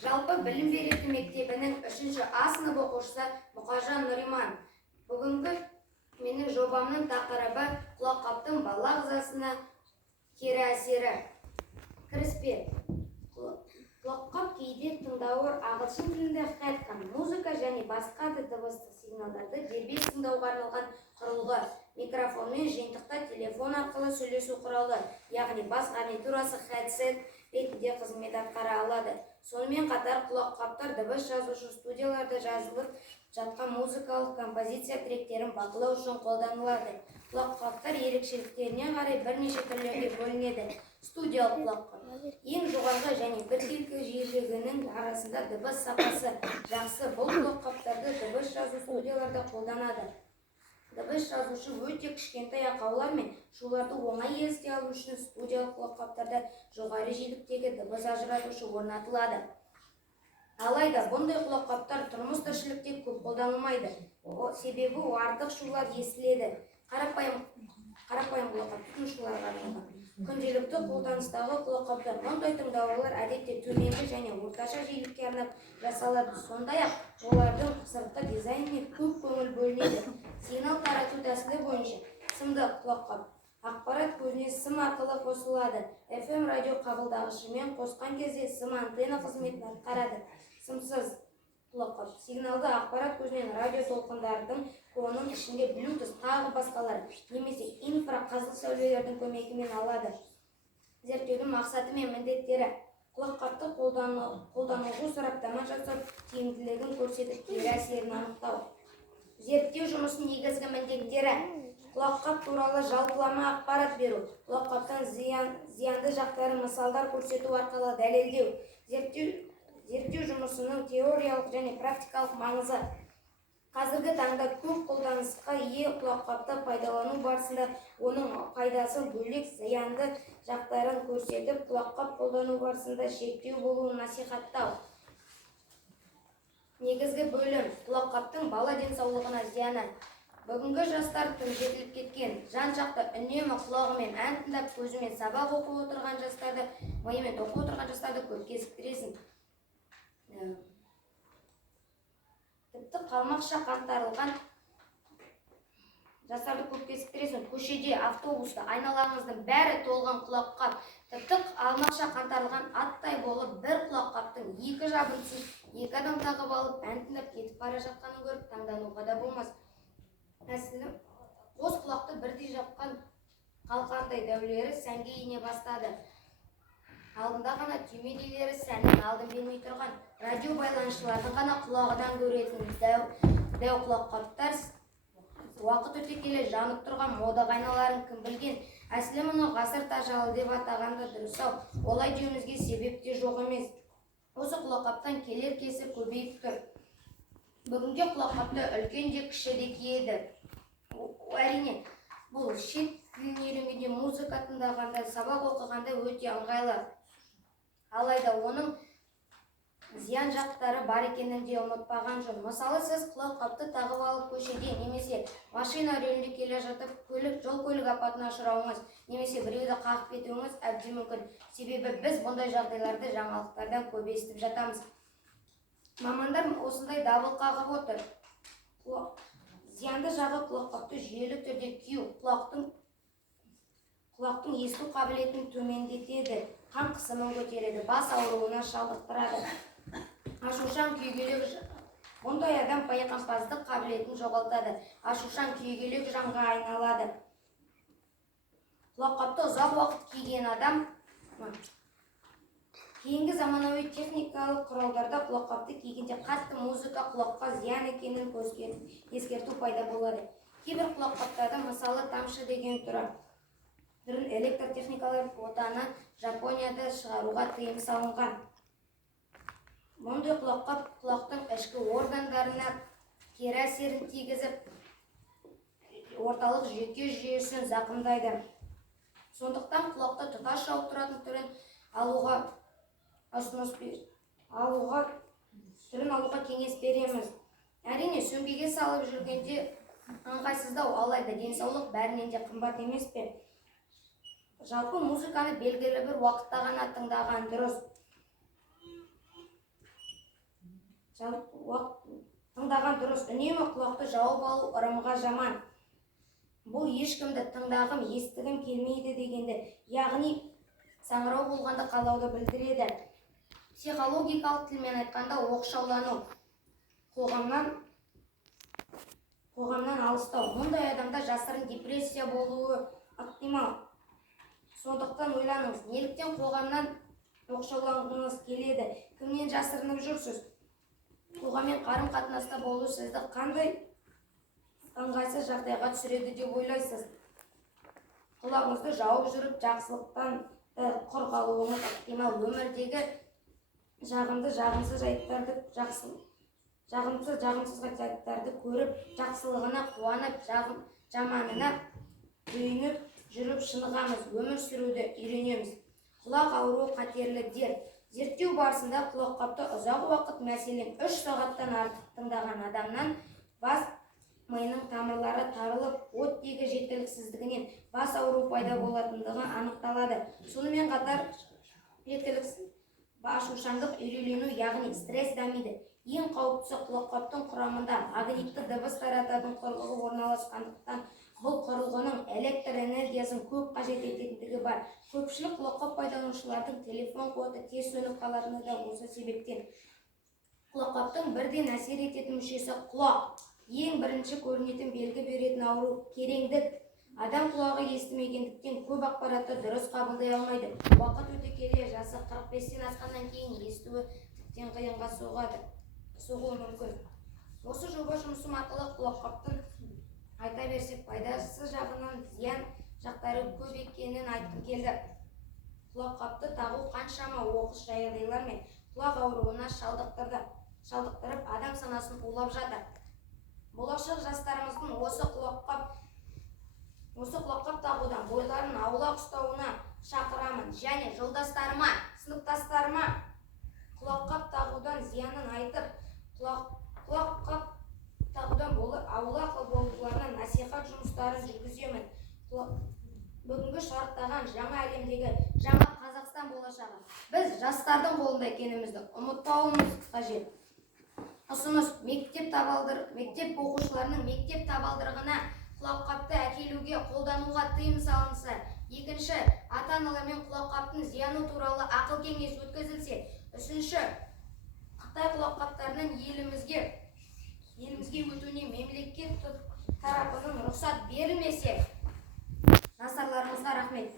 Жалпы білім беретін мектебінің 3-ші А сынып оқушысы Мұқажан Нұриман. Бүгінгі менің жобамның тақырыбы құлаққаптың бала ағзасына кері әсері. Кіріспе. Құлаққап кейде тыңдауыр ағылшын тілінде хэтқан, музыка және басқа да дыбыстық сигналдарды дербес тыңдауға арналған құрылғы. Микрофонмен жиынтықта телефон арқылы сөйлесу құралы, яғни бас гарнитурасы хедсет ретінде қызмет атқара алады. Сонымен қатар құлаққаптар дыбыс жазушы студияларда жазылып жатқан музыкалық композиция тректерін бақылау үшін қолданылады. Құлаққаптар ерекшеліктеріне қарай бірнеше түрлерге бөлінеді. Студиялық құлаққап ең жоғарғы және біркелкі жиілігінің арасында дыбыс сапасы жақсы. Бұл құлаққаптарды дыбыс жазу студияларда қолданады. Дыбыс жазушы өте кішкентай ақаулар мен шуларды оңай ести алу үшін студиялық құлаққаптарда жоғары жиіліктегі дыбыс ажыратушы орнатылады. Алайда бұндай құлаққаптар тұрмыс тіршілікте көп қолданылмайды. Себебі артық шулар естіледі. Қарапайым құлаққап тұтынушыларға арналған. Күнделікті қолданыстағы құлаққаптар мұндай тыңдаулар әдетте төменгі және орташа жиілікке арнап жасалады. Сондай-ақ олардың сыртқы дизайніне көп көңіл бөлінеді. Сигнал тарату тәсілі бойынша сымды құлаққап ақпарат көзіне сым арқылы қосылады. FM радио қабылдағышымен қосқан кезде сым антенна қызметін атқарады. Сымсыз құлаққап сигналды ақпарат көзінен радио толқындардың оның ішінде Bluetooth тағы басқалар немесе инфрақызыл сәулелердің көмегімен алады. Зерттеудің мақсаты мен міндеттері: құлаққапты қолдануға сараптама жасап, тиімділігін көрсетіп, кері әсерін анықтау. Зерттеу жұмысының негізгі міндеттері: құлаққап туралы жалпылама ақпарат беру, құлаққаптың зиянды жақтарын мысалдар көрсету арқылы дәлелдеу. Зерттеу жұмысының теориялық және практикалық маңызы: қазіргі таңда көп қолданысқа ие құлаққапты пайдалану барысында оның пайдасы бөлек зиянды жақтарын көрсетіп, құлаққап қолдану барысында шектеу болуын насихаттау. Негізгі бөлім: құлаққаптың бала денсаулығына зияны. Бүгінгі жастар тым жетіліп кеткен. Жан-жақты үнемі құлағымен ән тыңдап, көзімен сабақ оқып отырған жастарды көп кезіктіресің. Тіпті қалмақша қаңтарылған жастарды көп кезіктіресің. Көшеде, автобуста айналаңыздың бәрі толған құлаққап. Тіпті қалмақша қаңтарылған аттай болып, бір құлаққаптың екі жабындысын екі адам тағып алып, ән тыңдап кетіп бара жатқанын көріп таңдануға да болмас. Мәселен, қос құлақты бірдей жапқан қалқандай дәулері сәнге ене бастады. Алдында ғана түймедейлері сәннің алдын бермей тұрған, радио байланысшылардың ғана құлағынан көретін дәу құлаққаптар уақыт өте келе жанып тұрған модаға айналарын кім білген. Әсілі мұны ғасыр тажалы деп атағанда дұрыс-ау. Олай деуімізге себеп те жоқ емес. Осы құлаққаптан келер кесір көбейіп тұр. Бүгінге құлаққапты үлкен де кіші де киеді. Әрине, бұл шет тілін үйренгенде, музыка тыңдағанда, сабақ оқығанда өте ыңғайлы. Алайда оның зиян жақтары бар екенін де ұмытпаған жөн. Мысалы, сіз құлаққапты тағып алып көшеде немесе машина рөлінде келе жатып, жол көлік апатына ұшырауыңыз немесе біреуді қағып кетуіңіз әбден мүмкін. Себебі біз бұндай жағдайларды жаңалықтардан көп естіп жатамыз. Мамандар осындай дабыл қағып отыр. Зиянды жағы құлаққапты жүйелі түрде кию, құлақтың есту қабілетін төмендетеді, қан қысымын көтереді, бас ауруына шалдықтырады. Ашушаң күйгелек бұндай адам байқампаздық қабілетін жоғалтады. Ашушаң күйгелек жанға айналады. Құлаққапты ұзақ уақыт киген адам кейінгі заманауи техникалық құралдарда құлаққапты кигенде қатты музыка құлаққа зиян екенін ескерту пайда болады. Кейбір құлаққаптарда, мысалы, тамшы деген түрін электротехникалар отаны Жапонияда шығаруға тыйым салынған. Мұндай құлаққап құлақтың ішкі органдарына кері әсерін тигізіп, орталық жүйке жүйесін зақымдайды. Сондықтан құлақты тұтас жауып тұратын түрін алуға кеңес береміз. Әрине, сөмкеге салып жүргенде ыңғайсыздау, алайда денсаулық бәрінен де қымбат емес пе? Жалпы музыканы белгілі бір уақытта ғана тыңдаған дұрыс. тыңдаған дұрыс, үнемі құлақты жауып алу ырымға жаман. Бұл ешкімді тыңдағым, естігім келмейді дегенді, яғни саңырау болғанды қалауды білдіреді. Психологикалық тілмен айтқанда оқшаулану, қоғамнан алыстау. Мұндай адамда жасырын депрессия болуы ықтимал. Сондықтан ойланыңыз, неліктен қоғамнан оқшауланғыңыз келеді? Кімнен жасырынып жүрсіз? Қоғаммен қарым-қатынаста болу сізді қандай ыңғайсыз жағдайға түсіреді деп ойлайсыз? Құлағыңызды жауып жүріп, жақсылықтан құр қалуыңыз ықтимал. Өмірдегі жағымсыз жайттарды көріп, жақсылығына қуанып, жаманына күйініп жүріп шынығамыз. Өмір сүруді үйренеміз. Құлақ ауруы қатерлі дерт. Зерттеу барысында құлаққапты ұзақ уақыт, мәселен 3 сағаттан артық тыңдаған адамнан бас миының тамырлары тарылып, оттегі жеткіліксіздігінен бас ауру пайда болатындығы анықталады. Сонымен қатар ашушаңдық, үйрелену, яғни стресс дамиды. Ең қауіптісі құлаққаптың құрамында магнитті дыбыс тарататын құрылғы орналасқандықтан бұл құрылғының электр энергиясын көп қажет ететіндігі бар. Көпшілік құлаққап пайдаланушылардың телефон қуаты тез сөніп қалатыны да осы себептен. Құлаққаптың бірден әсер ететін мүшесі құлақ. Ең бірінші көрінетін белгі беретін ауру кереңдік. Адам құлағы естімегендіктен көп ақпаратты дұрыс қабылдай алмайды. Уақыт өте келе жасы 45-тен асқаннан кейін естуі тіптен қиынға соғуы мүмкін. Осы жоба жұмысым арқылы құлаққаптың айта берсек, пайдасы жағынан зиян жақтары көп екенін айтқым келді. Құлаққапты тағу қаншама оқыс жағдайлар мен құлақ ауруына шалдықтырып, адам санасын улап жатыр. Болашақ жастарымыздың осы құлаққап тағудан бойларын аулақ ұстауына шақырамын және жолдастарыма, сыныптастарыма құлаққап тағудан зиянын айтып, құлаққап тағудан аулақ болуларына насихат жұмыстарын жүргіземін. Бүгінгі шарықтаған жаңа әлемдегі жаңа Қазақстан болашағы біз жастардың қолында екенімізді ұмытпауымыз қажет. Ұсыныс: мектеп оқушыларының мектеп табалдырығына құлаққапты әкелуге қолдануға тыйым салынса. Екінші, ата-аналармен құлаққаптың зияны туралы ақыл кеңес өткізілсе. Үшінші, Қытай құлаққаптарының елімізге өтуіне мемлекет тарапынан рұқсат берілмесе. Назарларыңызға рахмет.